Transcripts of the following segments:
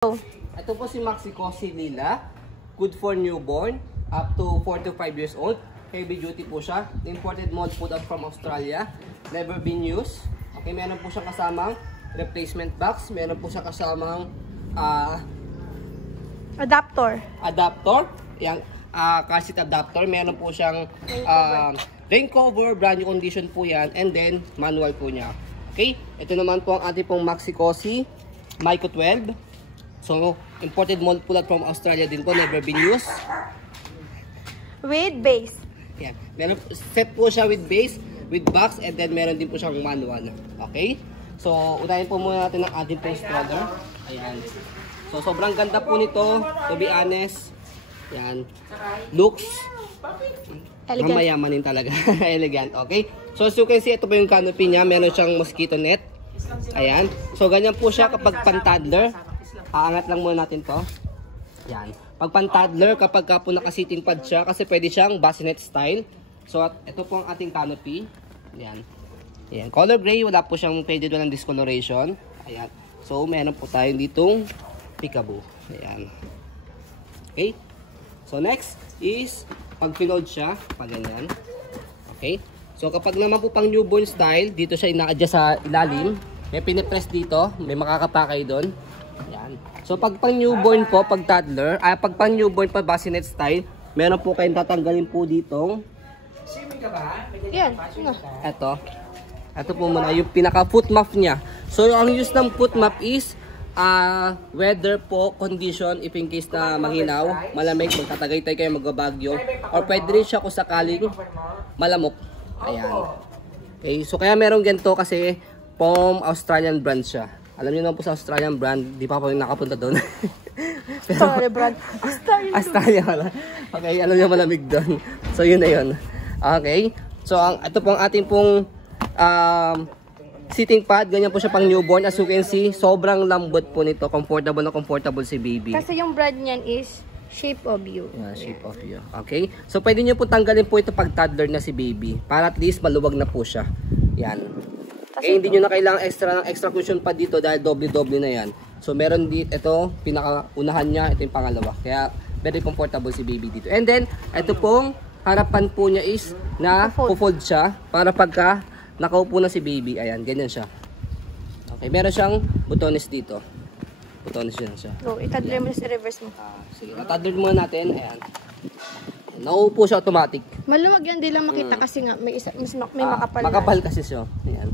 Ito po si Maxi-Cosi Lila. Good for newborn. Up to 4 to 5 years old. Heavy duty po siya. Imported mold put out from Australia. Never been used. Okay, meron po siyang kasamang replacement box. Meron po siyang kasamang adapter. Yang car seat adapter. Meron po siyang rain cover. Brand new condition po yan. And then, manual po niya. Okay, ito naman po ang ating pong Maxi-Cosi Myco 12. So, imported mold pulot from Australia din po, never been used. With base. Yeah. Meron, set po siya with base, with box, and then meron din po siyang manual. Okay? So, unahin po muna natin ang ating pong stroller. Ayan. So, sobrang ganda po nito, to be honest. Ayan. Looks. Elegant. Mamayamanin talaga. Elegant. Okay? So, as you can see, ito po yung canopy niya. Meron siyang mosquito net. Ayan. So, ganyan po siya kapag pan-toddler. Aangat lang muna natin to. Yan. Pag pan-toddler, kapag ka po naka-sitting pad siya, kasi pwede siyang bassinet style. So, ito po ang ating canopy. Yan. Yan. Color gray, wala po siyang pwede doon ng discoloration. Ayan. So, meron po tayong ditong peekaboo. Ayan. Okay. So, next is, pag pinold siya, pag ganyan. Okay. So, kapag naman po pang newborn style, dito siya ina-adjust sa ilalim. May pinipress dito, may makakapakay doon. Yan. So pag pang newborn po, pag toddler, pag pang newborn pa bassinet style, meron po kayong tatanggalin po dito. Yan. Ito po muna yung pinaka foot muff niya. So ang use ng foot muff is weather po condition, if in case na mahinaw, malamig, magtatagaytay kayo, magbabagyo, or pwede rin siya kung sakaling malamok. Ayan. Okay, so kaya meron ganito kasi from Australian brand siya. Alam niyo naman po sa Australian brand, di pa po nakapunta doon. Australian brand. Australia wala. Okay, alam niyo malamig doon. So yun na yun. Okay. So ito po ang ating pong sitting pad. Ganyan po siya pang newborn. As you can see, sobrang lambot po nito. Comfortable na comfortable si baby. Kasi yung brand niyan is Shape of You. Yeah, Shape of You. Okay. So pwede niyo po tanggalin po ito pag toddler na si baby. Para at least maluwag na po siya. Yan. Eh, hindi nyo na kailangan extra cushion pa dito dahil doble-doble na yan. So, meron dito, ito, pinaka-unahan niya, ito yung pangalawa. Kaya, very comfortable si baby dito. And then, ito pong harapan po niya is na po-fold siya para pagka nakaupo na si baby. Ayan, ganyan siya. Okay, meron siyang butones dito. Butones yan siya. So, itadler mo sa reverse mo. Sige, natadler muna natin. Ayan. Nauupo siya automatic. Maluwag yan, di lang makita kasi nga may makapal. Makapal kasi siya. Ayan.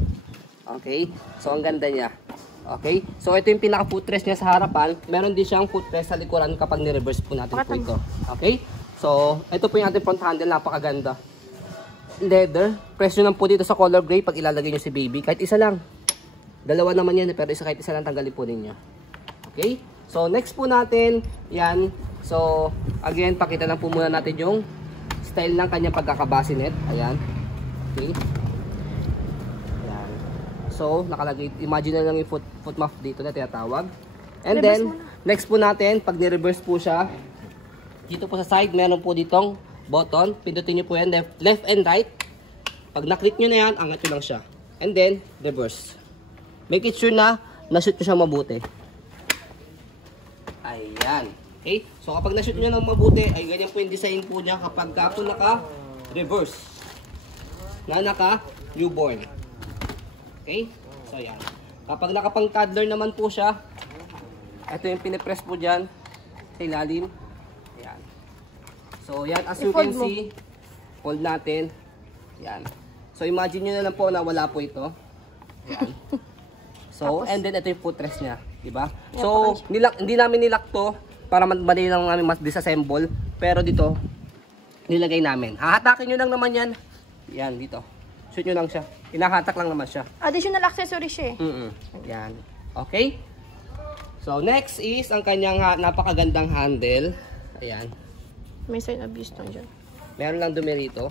Okay. So, ang ganda niya. Okay. So, ito yung pinaka-footrest niya sa harapan. Meron din siyang footrest sa likuran kapag ni-reverse po natin po ito. Okay. So, ito po yung ating front handle. Napakaganda. Leather. Presyo lang po dito sa color gray pag ilalagay niyo si baby. Kahit isa lang. Dalawa naman yan. Pero kahit isa lang tanggalin po ninyo. Okay. So, next po natin. Yan. So, again, pakita lang po muna natin yung style ng kanyang pagkakabasinet. Ayan. Okay. Ayan. So, nakalagay, imagine na lang yung foot muff dito na tinatawag. And then, next po natin, pag ni-reverse po siya, dito po sa side, meron po ditong button. Pindutin nyo po yan, left and right. Pag na-click nyo na yan, angat nyo lang siya. And then, reverse. Make it sure na na-shoot nyo siya mabuti. Ayan. Okay? So, kapag na-shoot nyo ng mabuti, ay ganyan po yung design po niya kapag po naka-reverse. Na naka-newborn. Okay? So, yan. Kapag nakapang-toddler naman po siya, ito yung pinipress po dyan sa ilalim. Ayan. So, yan. As you can see, fold natin. Yan. So, imagine nyo na lang po na wala po ito. Yan. So, and then ito yung footrest niya. Diba? So, hindi namin nilak to para madali lang namin mas disassemble. Pero dito, nilagay namin. Hahatakin nyo lang naman yan. Yan, dito. Shoot nyo lang siya. Hinahatak lang naman siya. Additional accessory siya eh. Yan. Okay? So, next is ang kanyang napakagandang handle. Ayan. May sign of use dyan. Meron lang dumi rito.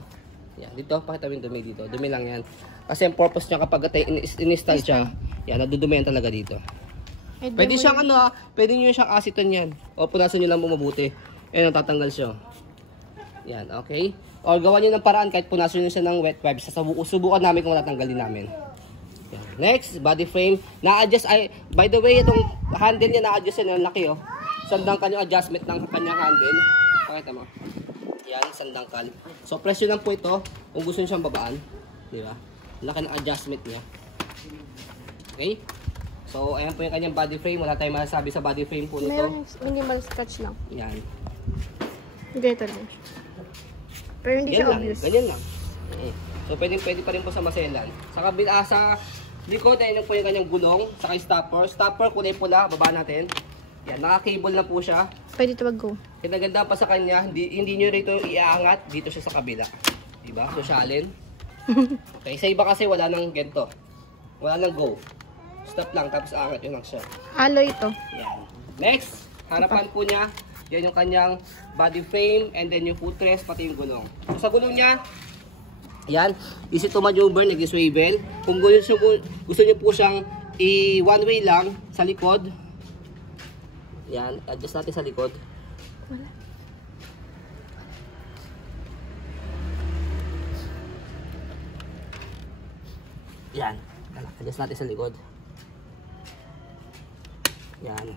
Yan. Dito, pakita mo yung dumi dito. Dumi lang yan. Kasi ang purpose niya kapag in-install siya, yan, nadudumihan talaga dito. Pwede siyang pwede nyo siyang asiton yan. O punasan nyo lang po mabuti. Ayan, tatanggal siya. Yan, okay? O gawa nyo ng paraan kahit punasan nyo siya ng wet wipes. Subukan namin kung tatanggalin namin. Yan. Next, body frame. Na-adjust ay, by the way, itong handle niya na-adjust yan, ang laki oh. Sandangkal yung adjustment ng kanyang handle. Pakita mo. Yan, sandangkal. So, presyo lang po ito kung gusto niyo siyang babaan. Di ba? Laki ng adjustment niya. Okay? So, ayan po yung kanyang body frame. Wala tayong masasabi sa body frame po nito. Meron minimal scratch lang. Yan. Ganito lang. Pero hindi siya obvious. Ganyan lang. So, pwede pa rin po sa maselan. Sa kabila, sa likod, ayun po yung kanyang gulong. Saka yung stopper. Stopper, kulay pula. Baba natin. Yan, naka-cable na po siya. Pwede ito mag-go. Kinaganda pa sa kanya, hindi nyo rito iaangat. Dito siya sa kabila. Diba? Sosyalin. Okay, sa iba kasi wala nang ganito. Wala nang go. Stop lang, tapos aangat yun lang siya. Alloy ito. Yan. Next, harapan po niya. Yan yung kanyang body frame and then yung footrest, pati yung gulong. So, sa gulong niya, yan, easy to maneuver, nag-swivel. Kung gusto nyo po siyang one way lang sa likod, yan, adjust natin sa likod. Wala. Yan, adjust natin sa likod. Yan.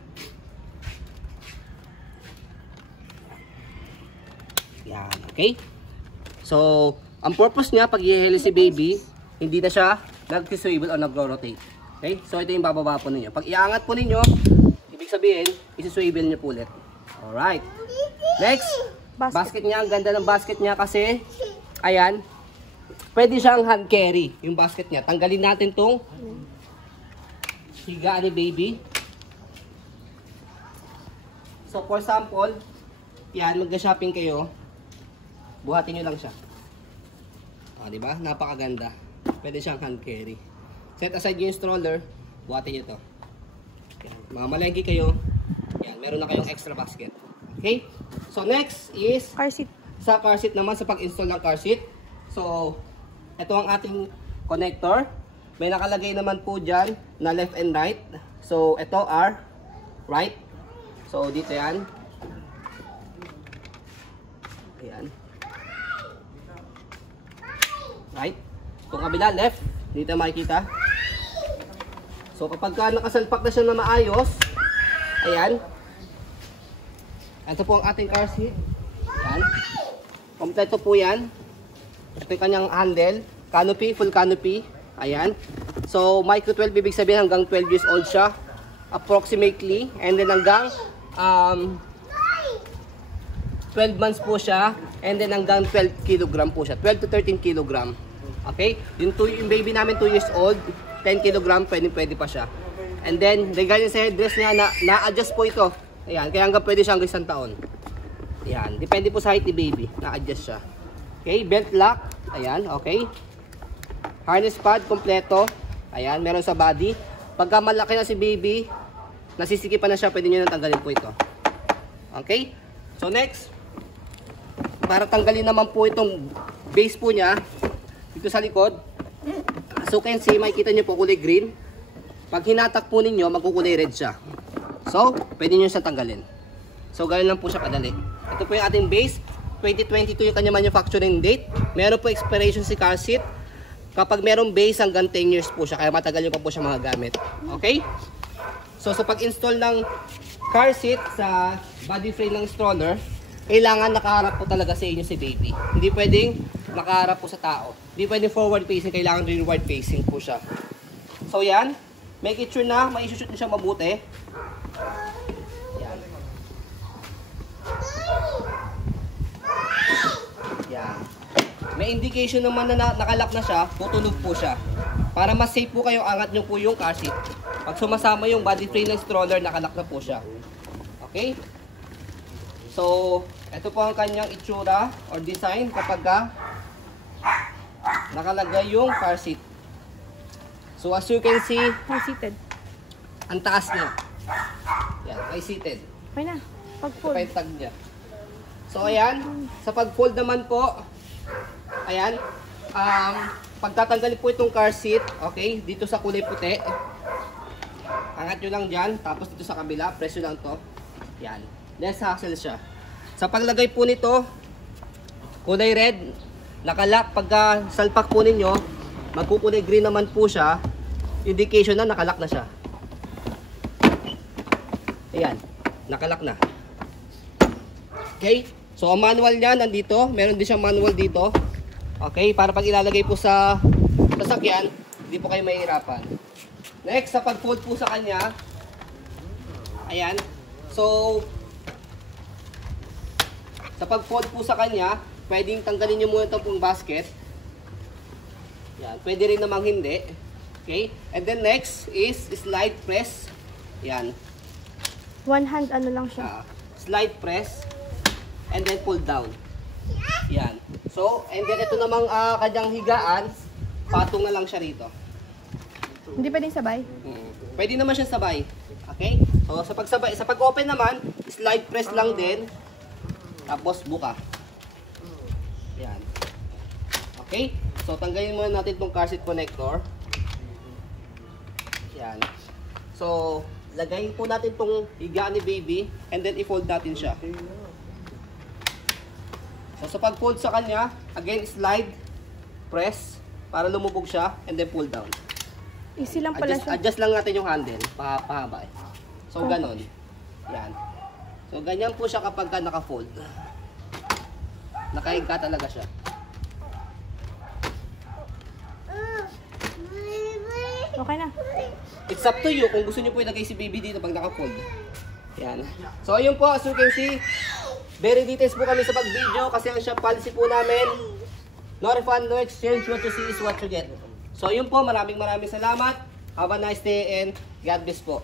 Yan, okay? So, ang purpose niya pag i-heli si baby, hindi na siya nag-swivel o nag-rotate. Okay? So, ito yung bababa po ninyo. Pag iangat po ninyo, ibig sabihin, isi-swivel niyo po ulit. Alright. Next, basket niya. Ang ganda ng basket niya kasi, ayan, pwede siyang hand carry yung basket niya. Tanggalin natin tong higaan ni baby. So, for sample, yan, mag-shopping kayo, buhatin nyo lang siya. Diba? Napakaganda. Pwede siyang hand carry. Set aside yung stroller, buhatin nyo to. Yan. Mamalengke kayo, yan, meron na kayong extra basket. Okay? So, next is Car seat. sa car seat naman, sa pag-install ng car seat. So, ito ang ating connector. May nakalagay naman po dyan na left and right. So, ito are right. So, dito yan. Ayan. Right. Itong kabila, left. Dito makikita. So, kapag nakasalpak na siya na maayos, ayan. Ito po ang ating car seat. Ayan. Kompleto po yan. Ito yung kanyang handle. Canopy, full canopy. Ayan. So, micro 12, ibig sabihin hanggang 12 years old siya. Approximately. And then hanggang 12 months po siya. And then hanggang 12 kilogram po siya. 12 to 13 kilogram. Okay? Yung baby namin 2 years old, 10 kilogram, pwede pa siya. And then, regarding sa headdress niya, na-adjust po ito. Ayan. Kaya hanggang pwede siya hanggang 1 taon. Ayan. Depende po sa height ni baby. Na-adjust siya. Okay? Belt lock. Ayan. Okay? Harness pad, kompleto. Ayan. Meron sa body. Pagka malaki na si baby, nasisikipan na siya, pwede nyo nang tanggalin po ito. Okay? So, next. Para tanggalin naman po itong base po niya, dito sa likod. So, can see, makikita nyo po kulay green. Pag hinatak po ninyo, magkukulay red siya. So, pwede nyo siya tanggalin. So, ganoon lang po siya kadali. Ito po yung ating base. 2022 yung kanya manufacturing date. Meron po expiration si car seat. Kapag merong base, hanggang 10 years po siya. Kaya matagal nyo pa po siya magagamit. Okay? So, sa pag-install ng car seat sa body frame ng stroller, kailangan nakaharap po talaga sa inyo si baby. Hindi pwedeng nakaharap po sa tao. Hindi pwedeng forward facing, kailangan rearward facing po siya. So yan, make it sure na mai-shoot nyo siya mabuti. Yan. Yan. May indication naman na nakalock na siya, tutulog po siya. Para mas safe po kayo, angat nyo po yung car seat. Pag sumasama yung body frame ng stroller, nakalock na po siya. Okay? So, ito po ang kanyang itsura or design kapag nakalagay yung car seat. So, as you can see, Car seated. ang taas niya. Yan, ay seated. Okay na. Pag Ito full. pa yung tag niya. So, ayan. Sa pag-fold naman po, ayan. Pagtatanggalin po itong car seat, okay, dito sa kulay puti. Angat nyo lang dyan. Tapos dito sa kabila, presyo lang to. Yan. Less hassle siya. Sa paglagay po nito, kulay red, nakalock. Pagka salpak po ninyo, magkukulay green naman po siya. indication na nakalock na siya. Ayan, nakalock na. Okay? So, ang manual niya nandito. Meron din siyang manual dito. Okay? Para pag ilalagay po sa sasakyan, hindi po kayo mahihirapan. Next, sa pag-fold po sa kanya, ayan. So, sa pag-fold po sa kanya, pwedeng tanggalin nyo muna ito pong basket. Yan, pwede rin namang hindi. Okay? And then next is slide press. Yan. One hand ano lang siya. Slide press. And then pull down. Yan. So, and then ito namang kanyang higaan, patong na lang siya rito. Hindi pwedeng sabay? Pwede naman siya sabay. Okay? So, sa pag-open naman, slide press lang din. Tapos buka. Yan. Okay? So, tanggalin muna natin itong car seat connector. Yan. So, lagayin po natin itong higaan ni baby and then i-fold natin siya. So, sa pag-fold sa kanya, again, slide, press, para lumubog siya, and then pull down. Easy lang pala siya. Adjust lang natin yung handle, pahaba. So, ganon. Yan. So, ganyan po siya kapag naka-fold. Nakahiga talaga siya. Okay na. It's up to you kung gusto niyo po ilagay si baby dito pag naka-fold. Yan. So, ayun po, as you can see, very details po kami sa pag-video kasi ang shop policy po namin, no refund, no exchange, what you see is what you get. So, ayun po, maraming salamat. Have a nice day and God bless po.